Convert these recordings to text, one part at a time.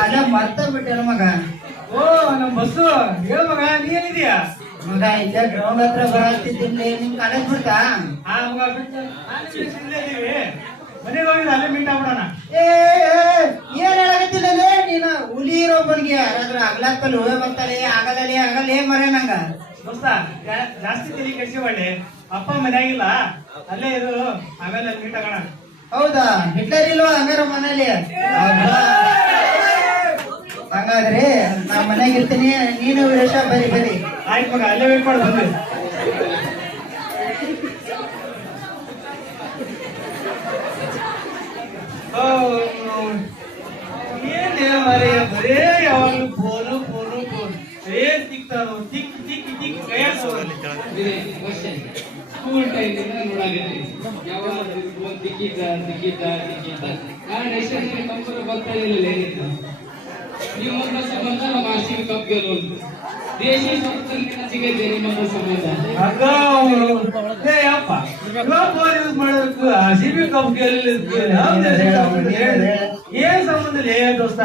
ಅದ ಮರ್ತ ಬಿಟ್ಟಲ್ಲ ಮಗ. ಓ ನಮ್ ಬಸ್ಸು ಹೇಳ ಮಗ, ನೀ ಏನಿದೀಯಾ ಮಗ? ಇಲ್ಲೇ ಗ್ರೌಂಡ್ ಹತ್ರ ಬರತ್ತಿದ್ದಿಲ್ಲ, ನಿಮ್ ಕಾಲೇಜ್ ಬಿಡ್ತಾ? ಹಾ ಮಗ ಬಿಟ್ಟು ಇದ್ದೀವಿ, ಮನೆಗೆ ಹೋಗಿದ್ರೆ ಅಲ್ಲೇ ಮೀಟ್ ಆಗ್ಬಿಡೋಣ. ಏ ಏನ್ ಹೇಳಕತ್ತಿಲ್ಲ ನೀನು? ಹುಲಿ ಇರೋ ಬನ್ಗೆ ಯಾರಾದ್ರೂ ಆಗ್ಲಾಕಲ್ ಹೂವೆ ಬರ್ತಾರೆ, ಆಗಲ್ಲ ಮರ ನಂಗ. ದೋಸ್ತ ಜಾಸ್ತಿ ತಿಳಿ ಕೆಡ್ಸಿ ಒಳ್ಳೆ ಅಪ್ಪ ಮನೆಯಾಗಿಲ್ಲ, ಅಲ್ಲೇ ಇರು, ಆಮೇಲೆ ಅಲ್ಲಿ ಮೀಟ್ ಆಗೋಣ. ಹೌದಾ? ಹಿಟ್ಲರ್ ಇಲ್ವಾ ಹಂಗಾರ ಮನೇಲಿ? ಹಂಗಾದ್ರೆ ನಾ ಮನೆಯಾಗ ಇರ್ತೀನಿ, ನೀನು ವೀರೇಶ ಬರಿ. ಆಯ್ತು ಮಗ, ಅಲ್ಲೇ ವೇಟ್ ಮಾಡಿ ಬಂದ್ವಿ. ಏನ್ ಮರೆ ಬರೇ ಯಾವಾಗಲೂ ಫೋನು ಏನ್ ತಿಕ್ತಾರೋ ತಿಕ್ ಕೈ ಸ್ಕೂಲ್ ಟೈಮಿಂದ ನೋಡಾಗೈತಿ, ಯಾವಾಗ ತಿಕ್ಕಿದ್ದ ನಾನು ಎಷ್ಟೇ ಕಂಪನಿ ಬರ್ತಾ ಇರಲಿಲ್ಲ. ಏನಿತ್ತು ನಿಮ್ಮೊಂದು ಸಂಬಂಧ ನಮ್ಮ ಆರ್ಸಿಬಿ ಕಪ್ ಗೆಲ್ಲೋದು, ದೇಶಿ ಸಂಸ್ಥೆಗಿಂತ ಸಿಗೈತೆ ನಿಮ್ಮೊಂದು ಸಂಬಂಧ. ಅಪ್ಪ ಫೋನ್ ಯೂಸ್ ಮಾಡೋದಕ್ಕೂ ಆರ್ಸಿಬಿ ಕಪ್ ಏನ್ ಸಂಬಂಧ ಇಲ್ಲ ದೋಸ್ತ.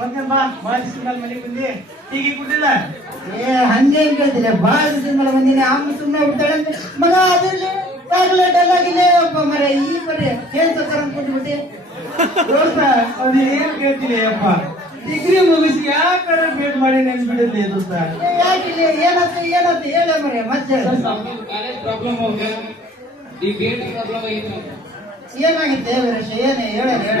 ಮತ್ತೆ ಬಾ, ಬಾಳ ದಿವಸ ಮನೆಗೆ ಬಂದಿ, ಟೀಗಿ ಕುಡ್ದಿಲ್ಲ? ಹಂಗೇನ್ ಕೇಳ್ತಿಲ್ಲ, ಬಾಳ ದಿವಸ ಬಂದಿನಿ. ಅಮ್ಮ ಸುಮ್ಮನೆ ಬಿಡ್ತಾಳೆ ಮಗ, ಅದಿರ್ಲಿ ಚಾಕ್ಲೇಟ್ ಎಲ್ಲ ಅಪ್ಪ ಮರ. ಈ ಬರೀ ಏನ್ ಸಕ್ಕರ ಕೊಟ್ಬಿಟ್ಟೆ ದೋಸ್ತ. ಅದ್ ಏನ್ ಕೇಳ್ತೀನಿ ಅಪ್ಪ, ಡಿಗ್ರಿ ಮುಗಿಸಿ ಯಾಕಾರ ಭೇಟ್ ಮಾಡಿ ನೆನ್ಸ್ಬಿಟ್ಟಿದ್ಲಿ ದೋಸ್ತ? ಯಾಕಿಲ್ಲ, ಏನತ್ತ ಹೇಳ ಮರ. ಮತ್ತೆ ಕಾಲೇಜ್ ಪ್ರಾಬ್ಲಮ್ ಹೋಗ, ಈ ಬೇಟ್ ಪ್ರಾಬ್ಲಮ್ ಆಗಿತ್ತು. ಏನಾಗಿತ್ತೆ ವೀರೇಶ? ಏನೇ ಹೇಳ.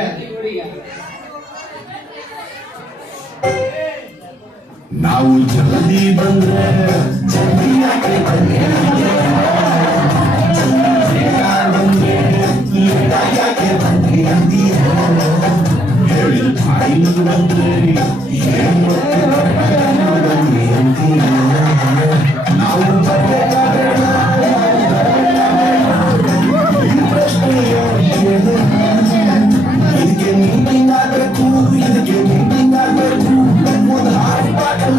ನಾವು ಜಲ್ದಿ ಬಂದ್ರೆ ಜಲ್ದಿ ಯಾಕೆ ಯಾಕೆ ಬಂದ್ರಿ ಅಂತೀರ? ಹೇಳಿದ ಟೈಮ್ ಬಂದ್ರೆ ನಾವು ಇದಕ್ಕೆ ಮೀಟಿಂಗ್ ಆಗಬೇಕು, ಒಂದು ಹಾಟ್ ಬಾಟಲ್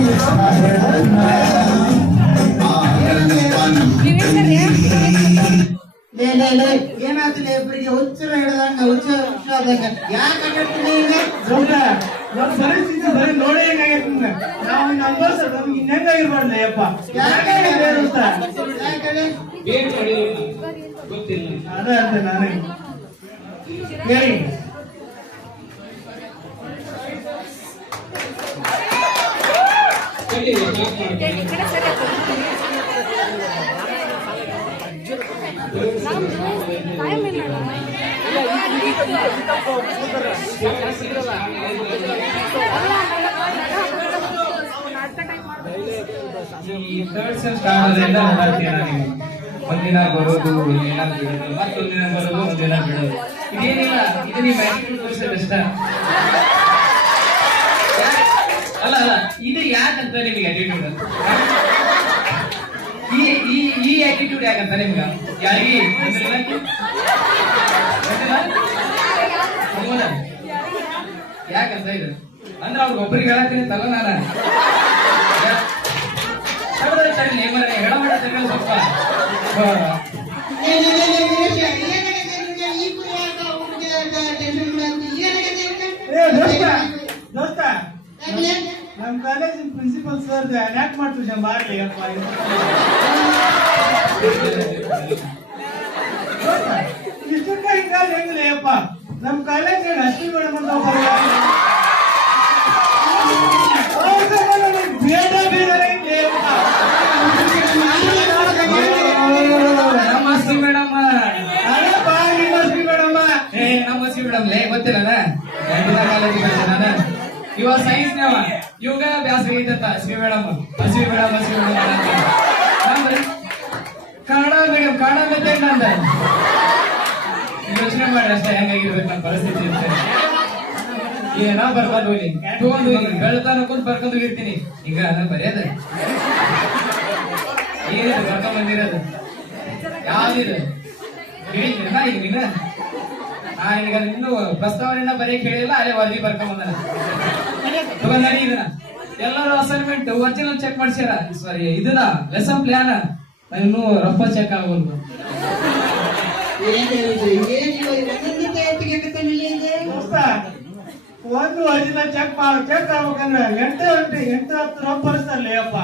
ಏನಾಗ್ತಿಲ್ಲ ಇಬ್ಬರಿಗೆ ಹುಚ್ಚರ ಹಿಡ್ದಂಗ ಯಾಕೆ ಬರೀ ನೋಡೇ ಹೆಂಗಾಗೈತೆ ನಾವು ಅನ್ಭವಿಸ ನಮ್ಗೆ ಇನ್ನೆಂಗಾಗಿರ್ಬಾರ್ದು ಅಪ್ಪ. ಯಾಕೆ ಗೊತ್ತಿಲ್ಲ ಅದ ಅಂತ ನಾನು ಹೇಳಿ. ಥರ್ಡ್ ಸೆಮ್ ಸ್ಟಾರ್ಟ್ ಆದ್ರಿಂದ ಒಂದಿನ ಬರೋದು, ಒಂದಿನ ಬಿಡೋದು, ಮತ್ತೊಂದಿನ ಬರೋದು, ಒಂದಿನ ಬಿಡೋದು. ಇದೇನಿಲ್ಲ, ಇದು ನೀವು ಆಟಿಟ್ಯೂಡ್ ತೋರಿಸೋದು ಅಷ್ಟ. ಅಲ್ಲ ಇದು ಯಾಕಂತ ನಿಮಗೆ ಆಟಿಟ್ಯೂಡ್? ಈ ಆಟಿಟ್ಯೂಡ್ ಯಾಕಂತ ನಿಮ್ಗ? ಯಾರಿಗೆ ಯಾಕಂತ ಇದು ಅಂದ್ರೆ ಅವ್ರಿಗೆ ಒಬ್ಬರಿಗೆ ಹೇಳತ್ತೀನಿ ತಲ್ಲ ನಾನು ಹೇಳಬೇಡ ಸ್ವಲ್ಪ. ದೋಸ್ತ ನಮ್ ಕಾಲೇಜಿನ ಪ್ರಿನ್ಸಿಪಲ್ ಸರ್ ಯಾಕೆ ಮಾಡ್ತೀವಿ ಮಾಡಿ ಅಪ್ಪ. ಇಷ್ಟಕ್ಕ ಹಿಂಗಾಗ ಹೆಂಗಿಲ್ಲ ಅಪ್ಪ, ನಮ್ ಕಾಲೇಜ್ ಅಶ್ವಿ ಮೇಡಮ್ ಅಂತ ನಮ್ಮ ಅಶ್ವಿ ಮೇಡಮ್ ಗೊತ್ತಿಲ್ಲ ಕಾಲೇಜ್ ನಾನು ಇವಾಗ ಸೈನ್ಸ್ ನಾವ ಇವಾಗ ಬ್ಯಾಸರಿ ಐತತ್ತ ಅಶ್ವಿ ಮೇಡಮ್ ಕನ್ನಡ ಮೆತ್ತೇನ್ ನಂದ ಯೋಚನೆ ಮಾಡಿ ಅಷ್ಟೇ ಹೆಂಗಾಗಿರ್ಬೇಕು ನನ್ನ ಪರಿಸ್ಥಿತಿ ಅಂತ. ಏನೋ ಬರ್ಬಾರ್ದು ಹೋಗಿ ತಗೊಂಡು ಬೆಳ್ತಾನ ಕುಂತ ಬರ್ಕೊಂಡು ಹೋಗಿರ್ತೀನಿ. ಈಗ ನಾನು ಬರೆಯೋದ ಏನಿದೆ ಬರ್ಕೊಂಡ್ ಬಂದಿರೋದು ಯಾವ್ದಿದು ಹೇಳಿದ್ನ ಈಗ ನೀನ? ಈಗ ಇನ್ನು ಪ್ರಸ್ತಾವನೆಯನ್ನ ಬರೀಕ್ ಹೇಳಿಲ್ಲ, ಅಲ್ಲೇ ವರದಿ ಬರ್ಕೊಂಡ್ ಬಂದ ಇದನ್ನ ಎಲ್ಲರೂ ಅಸೈನ್ಮೆಂಟ್ ಒರಿಜಿನಲ್ ಚೆಕ್ ಮಾಡ್ಸ್ಯಾರ. ಸಾರಿ ಇದನ್ನ ಲೆಸನ್ ಪ್ಲಾನ್ ಇನ್ನು ರಫ ಚೆಕ್ ಆಗೋದು. ಏನ್ ಹೇಳಿದ್ರು ಏನಿಲ್ಲ ಒಂದೊಂದು ತೆಗಿಬೇಕಂದ್ರೆ ದೋಸ್ತ ಒಂದು ಅರ್ಜಿನ ಚೆಕ್ ಆಗ್ಬೇಕಂದ್ರೆ ಎಂಟು ಹತ್ತು ರೂಪಾಯಿ ಬರ್ಸ್ತಾರಲ್ಲ ಅಪ್ಪ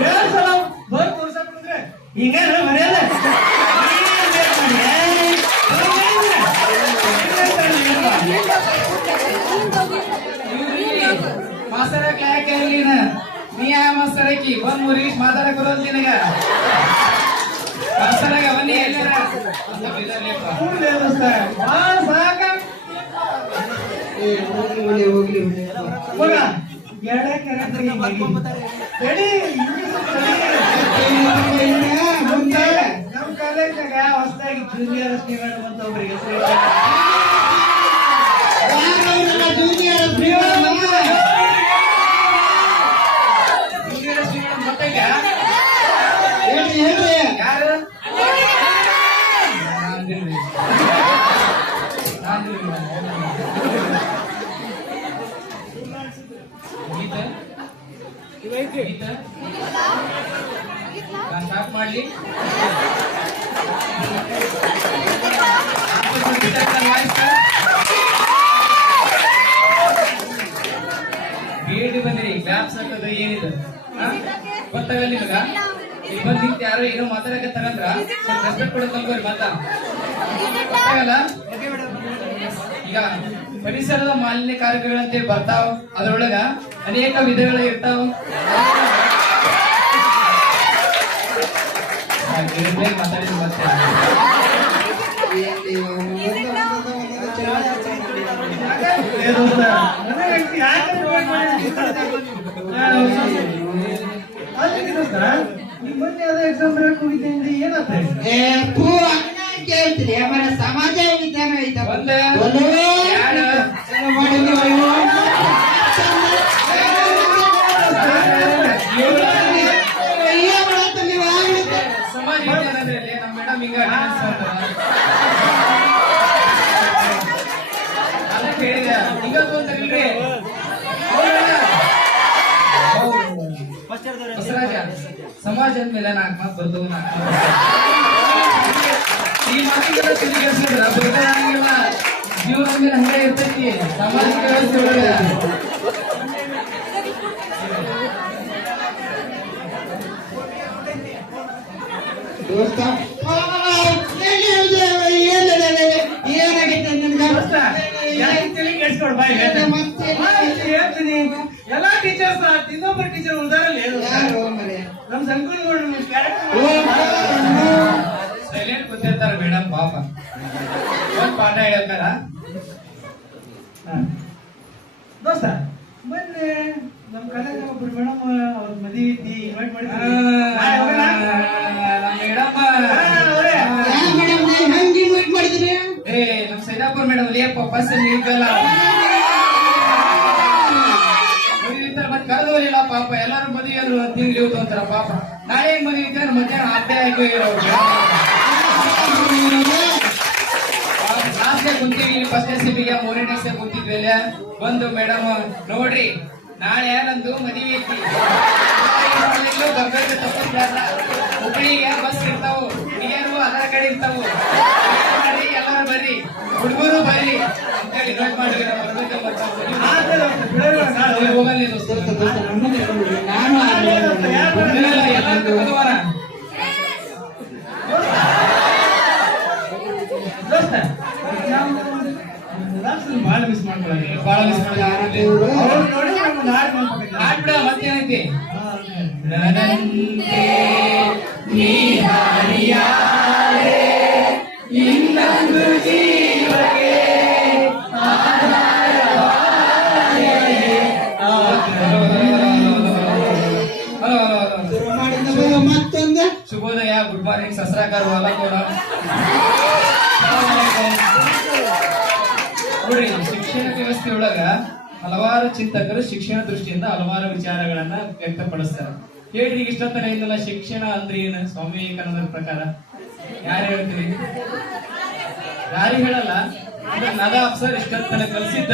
ಎರಡು ಸಲ ಬಂದು ತೋರ್ಸಕ್ ಬಂದ್ರೆ ಹಿಂಗ ಮರ್ಯಾದ ಮಾಸ್ತರಕ್ ಯಾಕೆ ನೀ ಯಾ ಮಾಸ್ತರಕಿ ಒಂದ್ ಮೂರಿಗೆ ಮಾತಾಡಕ್ ಬರೋದ್ ನಿನಗ ಮಾಸ್ತರಾಗ ಬನ್ನಿ ಎಲ್ಲಾರ ಕೂಡ್ಲೆ ದೋಸ್ತ ಭಾಳ ಸಾಕ ಹೋಗ್ಲಿ ಮಗ ಎಡಕ್ಕೆ ರೆಡಿ ಮುಂದೆ ನಮ್ಮ ಕಾಲೇಜ್ನಾಗ ಹೊಸದಾಗಿ ಜೂನಿಯರ್ ಮೇಡಮ್ ಅಂತ ಒಬ್ಬರಿಗೆ ಹೆಸರು ಜೂನಿಯರ್ ಹೇಳ್ರಿ ಹೇಳ್ರಿ ಯಾರು ಸ್ಟಾರ್ಟ್ ಮಾಡ್ಲಿ ಬೇಡಿ ಬಂದಿರಿ ಕ್ಲಾಪ್ಸ್ ಹಾಕೋದು ಏನಿದೆ ಗೊತ್ತಾಗಲ್ಲ ನಿಮಗ ಈಗ ಬಂದ್ ಯಾರು ಏನೋ ಮಾತಾಡಕತ್ತಾರಂದ್ರ ಸ್ವಲ್ಪ ರೆಸ್ಪೆಕ್ಟ್ ಕೊಡೋದು ನಮ್ಗೆ ಮಾತಾ ಗೊತ್ತಾಗಲ್ಲ ಈಗ ಪರಿಸರದ ಮಾಲಿನ್ಯ ಕಾರ್ಯಕ್ರಮಗಳಂತೆ ಬರ್ತಾವ ಅದ್ರೊಳಗ ಅನೇಕ ವಿಧಗಳು ಇರ್ತಾವ ಮಾತಾಡಿದ್ ಮತ್ತೆ ಎಕ್ಸಾಮ್ ಬರಕ್ ಹೋಗಿದ್ದೆ ಏನಾಗ್ತದೆ ಕೇಳ್ತೀನಿ ಆಮೇಲೆ ಸಮಾಜ ವಿಜ್ಞಾನ ಐತಪ್ಪ ಒಂದ್ ಎರಡು ಸಮಾಜ ವಿಜ್ಞಾನದಲ್ಲಿ ನಮ್ಮ ಮೇಡಮ್ ಹಿಂಗ ಅಲ್ಲ ಕೇಳಿದ ಹಿಂಗ ತಗೊಂತಾರಿಲ್ರಿ ಬಸವರಾಜ ಸಮಾಜ ಅಂದ್ಮೇಲೆ ನಾಲ್ಕು ಮಾತು ಬರ್ತವು ಈ ಮಾತಿಗೆಲ್ಲ ತಿಳಿಸಿದ್ರ ಬರೋದಾಗಿಲ್ಲ ಜೀವನ ಮೇಲೆ ಹಂಗೆ ಇರ್ತೈತಿ ಸಾಮಾಜಿಕ ವ್ಯವಸ್ಥೆ ಒಳಗೆ ದೋಸ್ತ ಏನಾಗೈತೆ ಹೇಳ್ತೀನಿ ಎಲ್ಲಾ ಟೀಚರ್ಸ್ ಇನ್ನೊಬ್ಬರ ಟೀಚರ್ ಉದಾಹರಣೆ ನಮ್ ಸಂಕುಲಗಳು ಸೈಲೆಂಟ್ ಕೂತಿರ್ತಾರ ಮೇಡಮ್ ಪಾಪ ಒಂದ್ ಪಾಠ ಹೇಳ್ತಾರ ದೋಸ್ತ ಮೊನ್ನೆ ನಮ್ ಕಾಲೇಜ್ ಒಬ್ರು ಮೇಡಮ್ ಅವ್ರ ಮದುವೆ ಐತಿ ಇನ್ವೈಟ್ ಮಾಡಿದ್ವಿ ಹಂಗೆ ಇನ್ವೈಟ್ ಮಾಡಿದ್ರಿ ಏ ನಮ್ ಸೈದಾಪುರ ಮೇಡಮ್ ಲೇಪ ಬಸ್ ನಿಲ್ಕಲ್ಲ ಮತ್ ಕರೆದವರಿಲ್ಲ ಪಾಪ ಎಲ್ಲಾರು ಮದುವೆ ಅಂದ್ರು ತಿಂಗ್ಳಿ ಹೋಗ್ತು ಅಂತಾರ ಪಾಪ ನಾಳೆ ಮದುವೆ ಇದ್ರೆ ಮಧ್ಯಾಹ್ನ ಅಡ್ಡೆ ಆಗಿ ಲಾಸ್ಟ್ ಕುಂತೀವಿ ಫಸ್ಟ್ ಸಿಬಿಗೆ ಮೂರನೇ ಸೆ ಕುಂತಿದ್ವಿ ಅಲ್ಲ ಬಂದು ಮೇಡಮ್ ನೋಡ್ರಿ ನಾಳೆ ನಂದು ಮದುವೆ ಐತಿ ಬರ್ಬೇಕು ತಪ್ಪಿಸ್ಬೇಡ ಹುಬ್ಬಳ್ಳಿಗೆ ಬಸ್ ಇರ್ತಾವು ಹುಡುಗಿಯರು ಅದರ ಕಡೆ ಇರ್ತಾವು ಮಾಡ್ರಿ ಎಲ್ಲಾರು ಬರ್ರಿ ಹುಡುಗರು ಬರ್ರಿ ಅಂತೇಳಿ ಇನ್ವೈಟ್ ಮಾಡಿದ್ರೆ ಹೋಗಲ್ಲ ನಾನು ದೋಸ್ತ ಬಹಳ ಮಿಸ್ ಮಾಡ್ಕೊಳ್ಳಿ ಬಹಳ ಮಿಸ್ ಮಾಡಿ ನೋಡಿ ನಮ್ಗೆ ನಾಳೆ ಮಾಡ್ಬೇಕಾಯ್ತು ಆಡ್ಬಿಡ ಮತ್ತೇನೈತಿ ನನ್ನಂತೆ ನೀ ಹಾರಿಯಾರೆ ಇನ್ನೊಂದು ಜೀವಕ್ಕೆ ಮತ್ತೊಂದು ಶುಭೋದಯ ಗುಡ್ ಮಾರ್ನಿಂಗ್ ಸಸ್ರಾಕಾರ ಹೊಲ ಕೂಡ ನೋಡ್ರಿ ಶಿಕ್ಷಣ ವ್ಯವಸ್ಥೆಯೊಳಗ ಹಲವಾರು ಚಿಂತಕರು ಶಿಕ್ಷಣ ದೃಷ್ಟಿಯಿಂದ ಹಲವಾರು ವಿಚಾರಗಳನ್ನ ವ್ಯಕ್ತಪಡಿಸ್ತಾರೆ ಹೇಳ್ರಿ ಇಷ್ಟೊತ್ತನ ಇಲ್ಲಲ್ಲ ಶಿಕ್ಷಣ ಅಂದ್ರೆ ಏನು ಸ್ವಾಮಿ ವಿವೇಕಾನಂದರ ಪ್ರಕಾರ ಯಾರು ಹೇಳ್ತೀರಿ ಯಾರು ಹೇಳಲ್ಲ ಅಂದ್ರೆ ನದ ಅಪ್ಸರ್ ಇಷ್ಟೊತ್ತನ ಕಲಿಸಿದ್ದ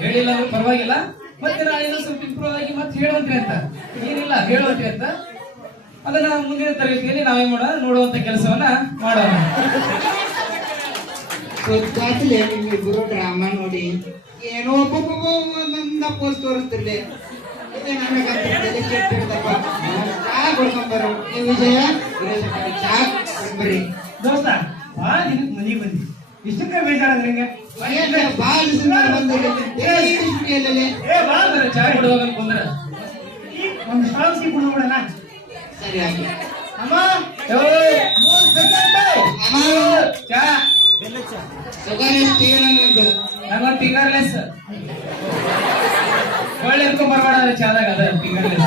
ಹೇಳಿಲ್ಲ ಅಂದ್ರೆ ಪರವಾಗಿಲ್ಲ ಮತ್ತೆ ನಾಳೆ ಸ್ವಲ್ಪ ಇಂಪ್ರೂವ್ ಆಗಿ ಮತ್ತೆ ಹೇಳುವಂತ್ರಿ ಅಂತ ಏನಿಲ್ಲ ಹೇಳುವಂತ್ರಿ ಅಂತ ಅದನ್ನ ಮುಂದಿನ ತರಗತಿಯಲ್ಲಿ ನಾವೇನ್ ಮಾಡೋಣ ನೋಡುವಂತ ಕೆಲಸವನ್ನ ಮಾಡೋಣ. ಗೊತ್ತಾಗ್ತಿಲ್ಲ ನಿಮ್ಮಿಬ್ಬರು ಡ್ರಾಮಾ ನೋಡಿ ಏನೋ ಒಬ್ಬೊಬ್ಬ ಒಂದೊಂದ ಪೋಸ್ಟ್ ತೋರಿಸ್ತಿರ್ಲಿ. ಇದೇ ನನಗಂತ ಕೆಟ್ಟಿರ್ತಪ್ಪ. ಚಾ ಕೊಡ್ಕೊಂಬರು ನೀವು ವಿಜಯ ಚಾ ಕೊಡ್ಬರ್ರಿ. ದೋಸ್ತ ಭಾಳ ದಿನಕ್ಕೆ ಮನೆಗೆ ಬಂದಿ, ಇಷ್ಟಕ್ಕೆ ಬೇಜಾರಾದ್ರೆ ಹೆಂಗೆ? ಬಾಳ ಏ ಬಾ ಚಾ ಕೊಡುವಾಗ ಕುಂದ್ರ ಒಂದು ಸ್ಟಾಲ್ ಸಿ ಕುಡ್ಬಿಡೋಣ. ಸರಿ ಆಗಿ ಅಮ್ಮ ಚಾ ನಂಗೊಂದು ಫಿಂಗರ್ಲೆಸ್ ಒಳ್ಳೆ ಇರ್ಕೊಂಡ್ ಬರ್ಬೇಡ ಚಾದಾಗ ಅದ ಫಿಂಗರ್ಲೆಸ್.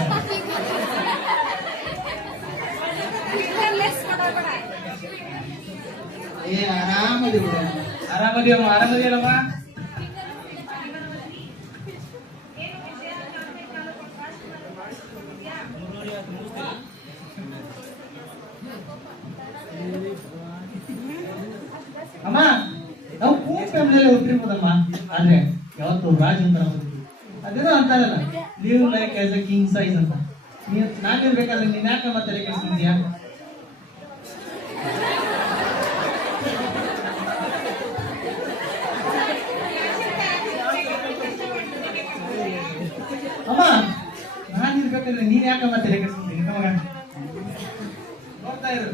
ಆರಾಮದಿಯಮ್ಮ ಆರಾಮದಿಯಲ್ಲಮ್ಮ. ಅಮ್ಮ ನಾವು ಕೂನ್ ಫ್ಯಾಮಿಲಿಯಲ್ಲಿ ಹುಟ್ಟಿರ್ಬೋದಮ್ಮ, ಆದ್ರೆ ಯಾವತ್ತು ರಾಜ್ ಅಂತ ಅದೇನೋ ಅಂತಾರಲ್ಲ, live like as a king size ಅಂತ. ನಾನಿರ್ಬೇಕಾದ್ರೆ ನೀನ್ ಯಾಕೆ ಮತ್ತೆ ಕೆಲ್ಸಿದ್ಯಾ? ಅಮ್ಮ ನಾನಿರ್ಬೇಕಾದ್ರೆ ನೀನ್ ಯಾಕೆ ಮತ್ತೆ ಕೆಲ್ಸಿದ್ದೀನಿ ಮಗ? ನೋಡ್ತಾ ಇರು,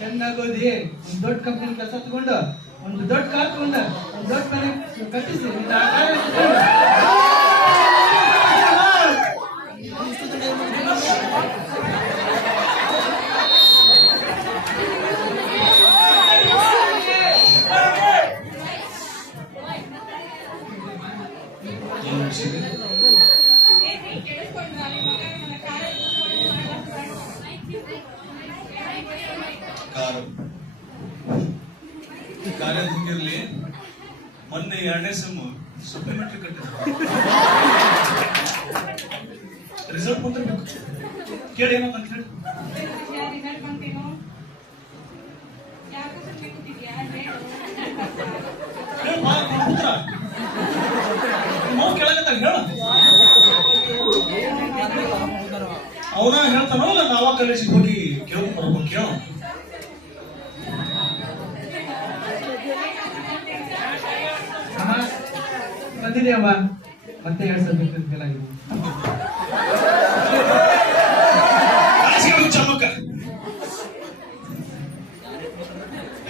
ಚೆನ್ನಾಗಿ ಓದಿ ಒಂದು ದೊಡ್ಡ ಕಂಪ್ನಿ ಕೆಲಸ ತಗೊಂಡು ಒಂದು ದೊಡ್ಡ ಕಾರ್ ತಗೊಂಡು ಒಂದು ದೊಡ್ಡ ಮನೆ ಕಟ್ಟಿಸಿ ಕಾರ್ಯ ಹಿಂಗಿರ್ಲಿ. ಮೊನ್ನೆ 2ನೇ ಸೆಮ್ ಸಪ್ಲಿಮೆಂಟರಿ ಕಟ್ಟಿದ್ರು, ರಿಸಲ್ಟ್ ಬಂದಿರ್ಬೇಕು. ಕೇಳಿ ಏನಂತ ಹೇಳಿ. ಕೇಳಕತ್ತ ಹೇಳ, ಅವನ ಹೇಳ್ತಾನೋ ಇಲ್ಲ ನಾವ ಕಾಲೇಜಿಗೆ ಹೋಗಿ ಕೇಳ್ಕೊಂಡ್ ಬರ್ಬೇಕು. ಕೇಳ ಬಂದಿದೆ ಅಮ್ಮ, ಮತ್ತೆ 2 ಸಬ್ಜೆಕ್ಟ್ ಫೇಲ್ ಆಗಿದೆ. ಚಮಕ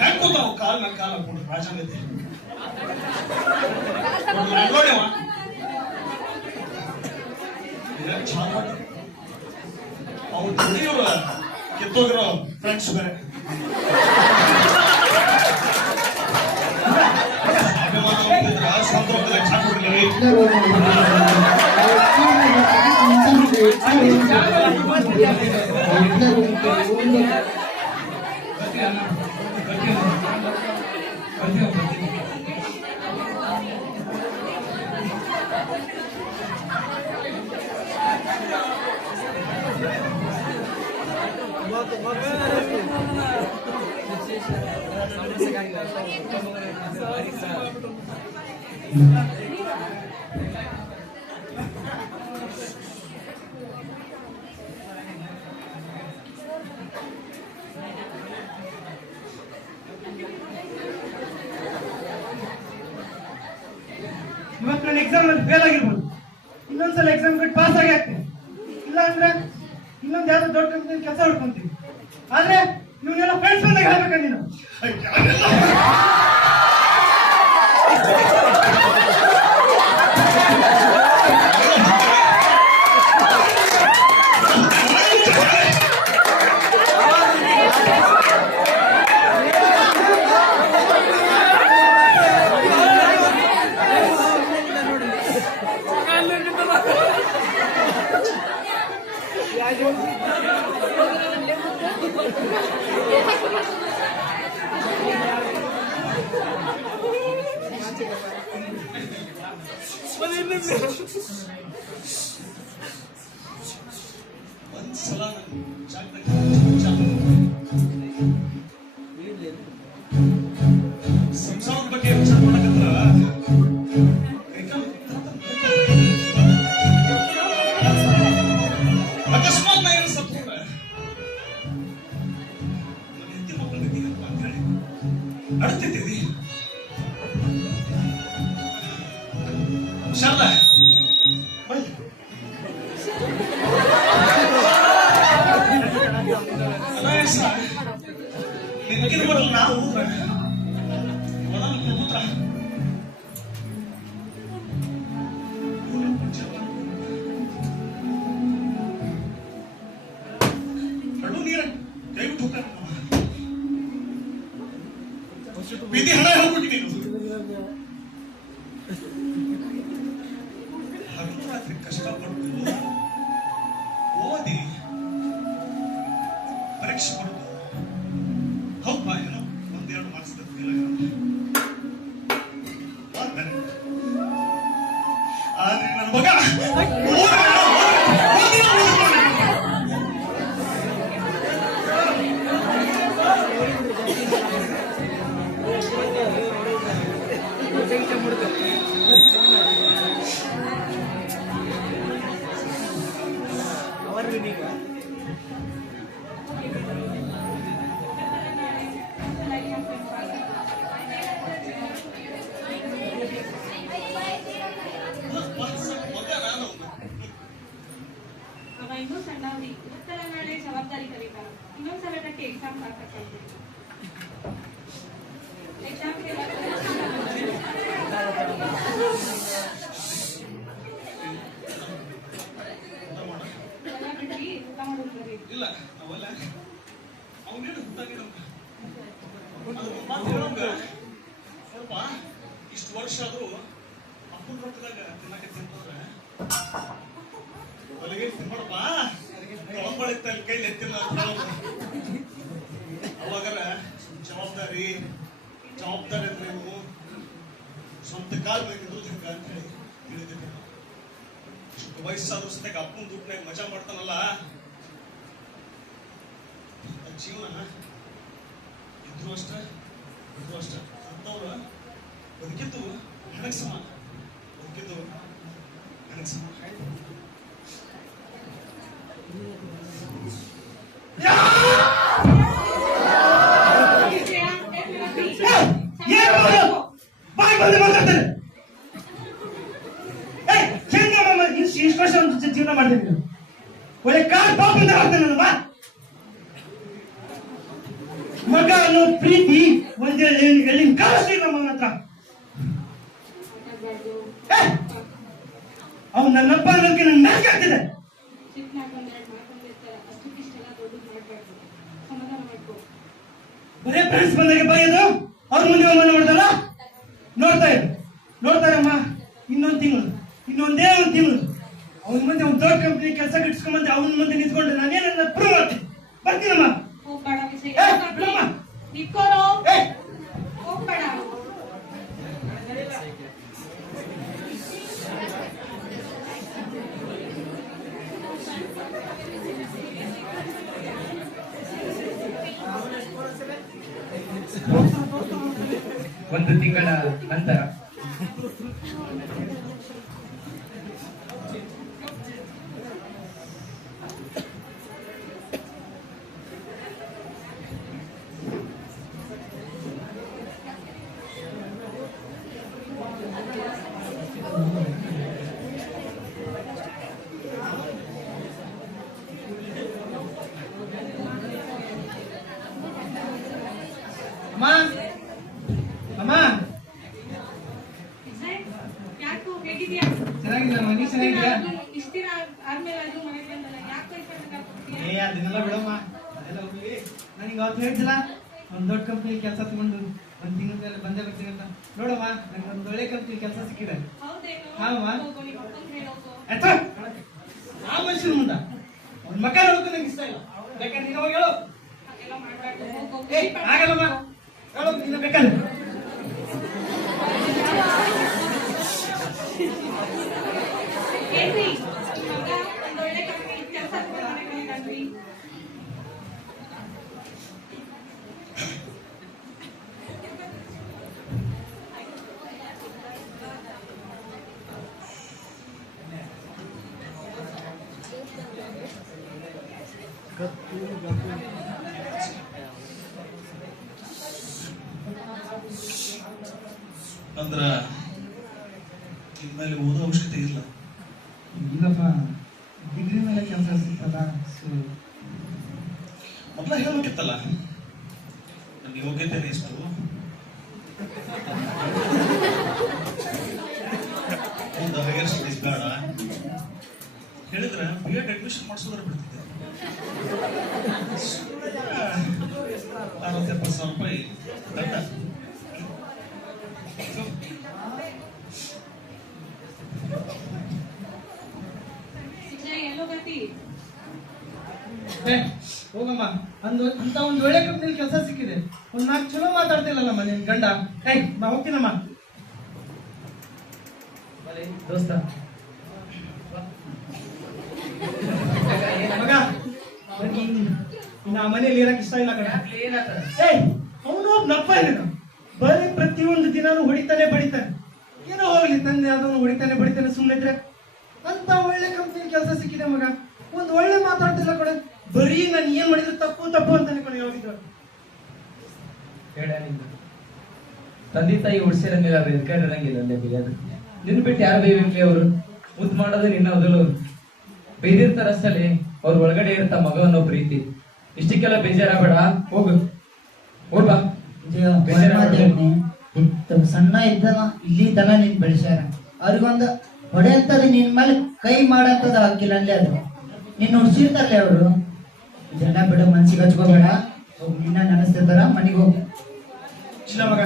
ಹೆಂಗ್ ಕೂತಾವ ಕಾಲ್ ಮೇಲೆ ಕಾಲ ಹಾಕೊಂಡು ರಾಜಂಗತಿ ನೋಡ್ಯವ ಅವ್ರ ದುಡಿಯೋರ ಕಿತ್ತೋಗಿರೋ ಫ್ರೆಂಡ್ಸ್ ಬೇರೆ. ಇವತ್ತು ನಾನು ಎಕ್ಸಾಮ್ ಅಲ್ಲಿ ಫೇಲ್ ಆಗಿರ್ಬೋದು, ಇನ್ನೊಂದ್ಸಲ ಎಕ್ಸಾಮ್ ಕಟ್ಟಿ ಪಾಸ್ ಆಗಿ ಆಗ್ತೀನಿ, ಇಲ್ಲ ಅಂದ್ರೆ ಇನ್ನೊಂದು ಯಾವ್ದೋ ದೊಡ್ಡ ಕಂಪ್ನಿ ಕೆಲಸ ಹುಡ್ಕೊಂತೀನಿ. ಆದ್ರೆ ನೀವೆಲ್ಲ ಫ್ರೆಂಡ್ಸ್ ಬಂದಾಗ ಹೇಳ್ಬೇಕ ನೀನು. ಅಡ್ತಿದ್ದೀವಿ ಶಾರದಾ ಬೈ ನಿನಗಿನ ಬರಲ್ಲ ನಾವು ಪುತ್ರ ಬೀದಿ ಹಣ ಹೋಗ್ಬಿಟ್ಟಿದ್ದೀನಿ ಹಗಲು ರಾತ್ರಿ ಕಷ್ಟಪಟ್ಟು ಓದಿ ಪರೀಕ್ಷೆ ಕೊಡೋದು ಹೌದಾ ಏನೋ ಒಂದೆರಡು ಮಾರ್ಕ್ಸ್ ಆದ್ರೆ ನನ್ನ ಮಗ ಇನ್ನೂ ಸಣ್ಣವ್ರಿ ಇವತ್ತೆಲ್ಲ ನಾಳೆ ಜವಾಬ್ದಾರಿ ಕಲಿತಾರ ಇನ್ನೊಂದ್ಸಲ ನನಗೆ ಎಕ್ಸಾಮ್ ಹಾಕಕ್ಕೆ ಎಕ್ಸಾಮ್ಗೆ ಬಿಟ್ರಿ ಊಟ ಮಾಡೋದ್ರಿ ಇಲ್ಲ ನಾವಲ್ಲ ಅವನೇನು ಸ್ವಲ್ಪ ಇಷ್ಟು ವರ್ಷ ಆದ್ರೂ ಅಪ್ಪನ ರೊಕ್ಕದಾಗ ತಿನ್ನಕ್ಕೆ ತಿಂತಂದ್ರೆ ಹೊಲಿಗೆ ತಿನ್ಬಾರಪ್ಪ ತೊಳಂಬಳಿತ್ತಲ್ಲಿ ಕೈಲಿ ಎತ್ತಿಲ್ಲ ಅವಾಗರ ಜವಾಬ್ದಾರಿ ಅಂದ್ರೆ ನೀವು ಸ್ವಂತ ಕಾಲ್ ಬೇಕಿದ್ರು ಹಿಂಗ ಅಂತ ಹೇಳಿ ತಿಳಿದಿದ್ದೆ ಇಷ್ಟು ವಯಸ್ಸಾದ್ರೂ ಸತ್ಯಾಗ ಅಪ್ಪನ ದುಡ್ಡನಾಗ ಮಜಾ ಮಾಡ್ತಾನಲ್ಲ ಜೀವನ ಇದ್ರು ಅಷ್ಟ ಅಂತವ್ರು ಬದುಕಿದ್ದು ನನಗೆ ಸಮಾನ ಬದುಕಿದ್ದು ನನಗೆ ಸಮಾನ ಜೀವನ ಮಾಡ್ತೀನಿ ಒಳ್ಳೆ ಕಾರ್ ಪಾಪಿಂದ ಆಗ್ತಾನಲ್ಲ ಬಾ ಮಗ ಅನ್ನೋ ಪ್ರೀತಿ ಒಂದೇ ಎಲ್ಲಿನ ಕಾಣಿಸ್ಲಿ ನಮ್ಮ ಮಗನ ಹತ್ರ ಅವ್ನು ನನ್ನಪ್ಪ ಅನ್ನೋಕೆ ನನ್ಗೆ ನಾಚಿಕೆ ಆಗ್ತಿದೆ ಬರೇ ಫ್ರೆಂಡ್ಸ್ ಬಂದಾಗ ಬರೆಯೋದು ಅವ್ರ ಮುಂದೆ ಅವಮಾನ ಮಾಡ್ದಲ್ಲ ನೋಡ್ತಾರಮ್ಮ ಇನ್ನೊಂದೇ ಒಂದು ತಿಂಗಳು ಅವನ ಮುಂದೆ ಒಂದು ದೊಡ್ಡ ಕಂಪ್ನಿ ಕೆಲಸ ಗಿಟ್ಸ್ಕೊಂಬಂದು ಅವನ ಮುಂದೆ ನಿಂತ್ಕೊಂಡು ನಾನೇನ ಪ್ರೂವ್ ಮಾಡ್ತೀನಿ ಬರ್ತೀನಮ್ಮ ಒಂದು ತಿಂಗಳ ನಂತರ ಅಮ್ಮ ಯಾಕೋ ಹೇಗಿದ್ಯಾ ಚೆನ್ನಾಗಿಲ್ಲಮ್ಮ ನೀ ಚೆನ್ನಾಗಿದ್ಯಾ ಇಷ್ಟ ದಿನ ಆದ್ಮೇಲೆ ಅದು ಮನೆಗೆ ಬಂದಲ್ಲ ಯಾಕೋ ಅದನ್ನೆಲ್ಲ ಬಿಡಮ್ಮ ಅದೆಲ್ಲ ಹೋಗ್ಲಿ ನನಗೆ ಅವತ್ತು ಹೇಳ್ತಿಲ್ಲ ಒಂದು ದೊಡ್ಡ ಕಂಪ್ನಿ ಕೆಲಸ ತಗೊಂಡು ಒಂದು ತಿಂಗಳ ಬಂದೇ ಬರ್ತೀನಿ ಅಂತ ನೋಡಮ್ಮ ನನಗೆ ಒಂದು ಒಳ್ಳೆ ಕಂಪ್ನಿ ಕೆಲಸ ಸಿಕ್ಕಿದೆ ಆ ಮನುಷ್ಯನ ಮುಂದ ಅವ್ನ ಮಕ್ಕ ನೋಡೋದು ನಂಗೆ ಇಷ್ಟ ಇಲ್ಲ ಬೇಕಾದ್ರೆ ನೀನು ಹೋಗಿ ಹೇಳು ಆಗಲ್ಲಮ್ಮ ಹೇಳು ನೀನು ಬೇಕಾದ್ರೆ ಒಳ್ಳೆ ಕಂಪ್ನಿ ಕೆಲಸ ತಗೊಂಡ್ರಿ ಅಂದ್ರ ಇನ್ಮೇಲೆ ಓದೋ ಅವಶ್ಯಕತೆ ಇಲ್ಲ. ಇಲ್ಲಪ್ಪ, ಡಿಗ್ರಿ ಮೇಲೆ ಕೆಲಸ ಸಿಗ್ತಲ್ಲ. ಸೊ ಮೊದಲ ಹೇಳ್ಬೇಕಿತ್ತಲ್ಲ, ನನ್ನ ಯೋಗ್ಯತೆನೇ ಇಷ್ಟು. ಒಂದು ಹೈಯರ್ ಸ್ಟಡೀಸ್ ಬೇಡ ಹೇಳಿದ್ರೆ BEd ಅಡ್ಮಿಷನ್ ಮಾಡಿಸೋದ್ರ ಬಿಡ್ತಿದ್ದೆ. 60-70 ರೂಪಾಯಿ ದಂಡ. ವಿಜಯ್ ಎಲ್ಲೋಗತಿ? ಹೋಗಮ್ಮ, ಅಂತ ಒಂದು ಒಳ್ಳೆ ಕಂಪ್ನಿಲಿ ಕೆಲಸ ಸಿಕ್ಕಿದೆ. ಒಂದ್ 4 ಚಲೋ ಮಾತಾಡ್ತಿಲ್ಲಮ್ಮ ನಿನ್ ಗಂಡ. ನಾ ಹೋಗ್ತೀನಮ್ಮ. ದೋಸ್ತ ಮಗ, ನಾ ಮನೇಲಿ ಇರಕ್ ಇಷ್ಟ ಇಲ್ಲ ಕಣ. ಅವನು ನಪ್ಪ ಏನೇನು ಬರೀ ಪ್ರತಿಯೊಂದು ದಿನಾನು ಹೊಡಿತಾನೆ ಬಡಿತಾನೆ. ಏನೋ ಹೋಗ್ಲಿ, ತಂದೆ ಅದನ್ನು ಹೊಡಿತಾನೆ ಬಡಿತಾನೆ ಸುಮ್ಮನೆ ಇದ್ರೆ. ಅಂತ ಒಳ್ಳೆ ಕಂಪ್ನಿ ಕೆಲಸ ಸಿಕ್ಕಿದೆ ಮಗ. ಒಂದ್ ಒಳ್ಳೆ ಮಾತಾಡ್ತಿಲ್ಲ ಕಡೆ, ಬರೀ ನಾನು ಏನ್ ಮಾಡಿದ್ರು ತಪ್ಪು ತಪ್ಪು ಅಂತಾನೆ ಕಡೆ ಹೋಗಿದ್ರು. ತಂದೆ ತಾಯಿ ಉಡ್ಸಿರಂಗಿಲ್ಲ, ಬೆದ್ಕೊಂಡಿರಂಗಿಲ್ಲ ಅಲ್ಲೇ ಬೇಯೋದು. ನಿನ್ ಬಿಟ್ಟು ಯಾರು ಬೈಬೇಕ್ಲಿ? ಅವರು ಮುದ್ದು ಮಾಡೋದು ನಿನ್ನ ಮೊದಲು. ಬೈದಿರ್ತಾರ ಅಷ್ಟಲ್ಲಿ, ಅವ್ರ ಒಳಗಡೆ ಇರ್ತ ಮಗ ಅನ್ನೋ ಪ್ರೀತಿ. ಇಷ್ಟಕ್ಕೆಲ್ಲ ಬೇಜಾರಾಗಬೇಡ, ಹೋಗು ಹೋಗ್ಬಾ. ಸಣ್ಣ ಇದ್ದನ ಇಲ್ಲಿ ತನ ನಿನ್ ಬೆಳೆಸ್ಯಾರ. ಅವ್ರಿಗೊಂದು ಹೊಡೆಯಂತದ್ದು ನಿನ್ ಮೇಲೆ ಕೈ ಮಾಡಂತದ ಹಾಕಿಲ್ಲ ಅಲ್ಲೇ. ಅದು ನಿನ್ನ ಉಡ್ಸಿರ್ತಾರಲ್ಲ ಅವರು. ಇದೆಲ್ಲ ಬಿಡು, ಮನ್ಸಿಗೆ ಹಚ್ಕೋಬೇಡ. ನಿನ್ನ ನೆನೆಸ್ತಿರ್ತಾರ, ಮನೆಗೆ ಹೋಗು. ಇಲ್ಲ ಮಗ,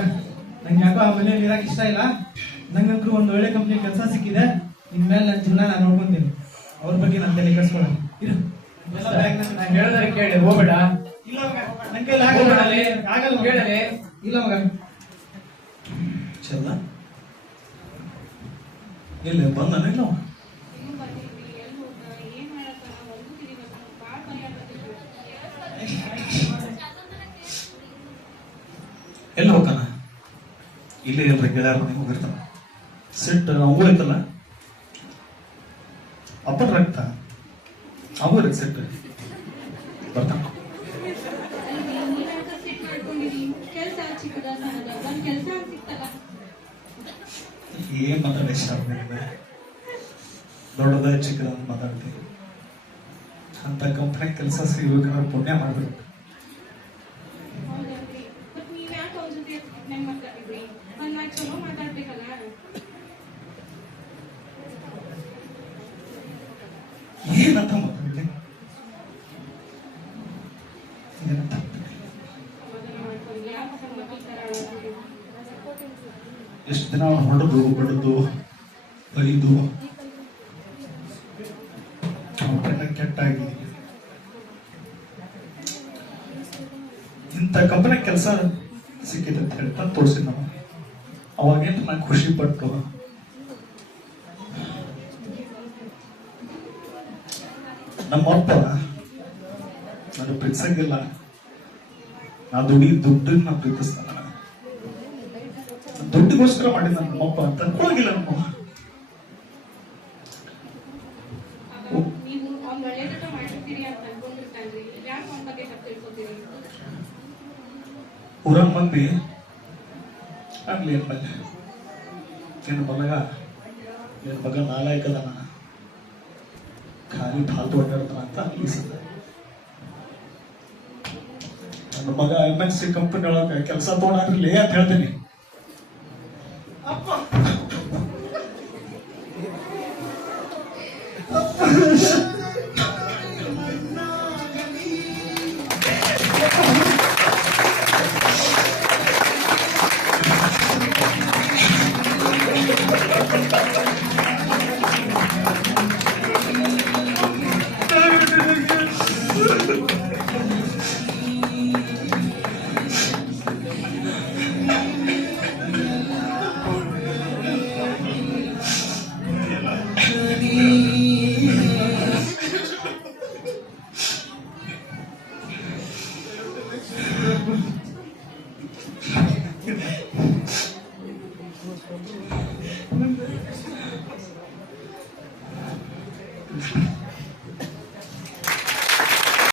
ನಂಗೆ ಯಾಕೋ ಆ ಮನೇಲಿ ಇರಕ್ ಇಷ್ಟ ಇಲ್ಲ. ನಂಗಂತೂ ಒಂದ್ ಒಳ್ಳೆ ಕಂಪ್ನಿ ಕೆಲಸ ಸಿಕ್ಕಿದೆ. ಇನ್ಮೇಲೆ ನನ್ನ ಜೀವನ ನಾನು ನೋಡ್ಕೊಂತೀನಿ. ಅವ್ರ ಬಗ್ಗೆ ನಾನು ತಲೆ ಕೆಡಿಸ್ಕೊಳ್ಳ. ನಾನು ಹೇಳಿದ್ರೆ ಕೇಳಿ, ಹೋಗ್ಬೇಡ. ಇಲ್ಲ ಮಗ, ನನ್ ಕೈಲಿ ಆಗಲ್ಲ ಕೇಳಲಿ. ಇಲ್ಲ ಮಗ. ಚಲ್ಲ ಇಲ್ಲ ಬಂದನ ಇಲ್ಲ ಇನ್ನೂ ಬಂದಿದ್ವಿ, ಎಲ್ಲಿ ಹೋದ, ಏನ್ ಮಾಡತ್ತಾನ, ಒಂದು ತಿರಿಬೇಕನ್ನ ಭಾಳ ಪರಿಹಾರ. ಎಲ್ಲಿ ಹೋಗ್ತಾನ? ಇಲ್ಲೇ ಎಲ್ರ ಗೆಳೆಯರ ಮನೆಗೆ ಹೋಗಿರ್ತಾನ. ಸಿಟ್ಟು ಅವು ಐತಲ್ಲ, ಅಪ್ಪನ ರಕ್ತ ಅವು ಇರತ್ತೆ. ಸಿಟ್ಟು ಬರ್ತಾನ. ನೀನಂತ ಸಿಟ್ ಮಾಡ್ಕೊಂಡಿದಿ, ಕೆಲ್ಸ ಚಿಕ್ಕದ ಸಣ್ಣದ, ಒಂದ್ ಕೆಲ್ಸ ಸಿಕ್ತಲ್ಲ. ಏನ್ ಮಾತಾಡಿ ದೊಡ್ಡದ ಚಿಕ್ಕದ ಅಂತ ಮಾತಾಡ್ತೀವಿ. ಅಂತ ಕಂಪ್ನಿ ಕೆಲಸ ಸಿಗ್ಬೇಕಾದ್ರೆ ಪುಣ್ಯ ಮಾಡ್ಬೇಕು. ಹೌದಲ್ರಿ, ಮತ್ ನೀವ್ ಯಾಕೆ ಅವ್ರ ಜೊತೆ ಹೆಂಗ್ ಮಾತಾಡಿದ್ರಿ? ಒಂದ್ ನಾಲ್ಕು ಚಲೋ ಮಾತಾಡ್ಬೇಕಲ್ಲ. ಏನಂತ ಮಾತಾಡ್ಲಿ? ಏನಂತ ಸಮಾಧಾನ ಮಾಡ್ಕೊಂಡು ಯಾಕೆ ಮಕ್ಕಳ ತರ ಆಡೋದು? ಎಷ್ಟು ದಿನ ಹೊಡೆದು ಬಡಿದು ಬೈದು ಕೆಟ್ಟಾಗಿ ಇಂಥ ಕಂಪನಿ ಕೆಲಸ ಸಿಕ್ಕಿದೆ ಅಂತ ಹೇಳ್ತಾ ತೋರಿಸಿದ್ ನಾವು. ಅವಾಗೇನು ನಾನು ಖುಷಿ ಪಟ್ಟು ನಮ್ಮಪ್ಪ ನಾನು ಪ್ರೀತಿಸಂಗಿಲ್ಲ, ನಾ ದುಡ್ಡಿಗೆ ನಾ ಪ್ರೀತಿಸ್ತಾನ. ದುಡ್ಡಿಗೋಸ್ಕರ ಮಾಡಿದ ನಮ್ಮಪ್ಪ ತಕ್ಕೊಳ್ಳೋಗಿಲ್ಲ ನಮ್ಮ. ನೀವು ಅವ್ನ್ ಒಳ್ಳೇದಕ್ಕ ಮಾಡಿರ್ತೀರಿ ಅಂತ ಅನ್ಕೊಂಡಿರ್ತಾನ್ರಿ, ಯಾಕೆ ಅವ್ನ ಬಗ್ಗೆ ತಪ್ಪು ತಿಳ್ಕೊತೀರಿ? ಊರಾಗ ಮಂದಿ ಆಗ್ಲಿ ಏನ್ ಬಗ್ಗೆ ನಿನ್ನ ಮಗ ನಾಲಾಯಕದನ, ಖಾಲಿ ಫಾಲ್ತು ಹೊಡ್ತಾನ ಅಂತ ಅನ್ಲಿಸದ. ನನ್ನ ಮಗ MNC ಕಂಪನಿ ಒಳಗ ಕೆಲಸ ತಗೊಂಡ್ರಿ ಅಂತ ಹೇಳ್ತೀನಿ. ಅಪ್ಪ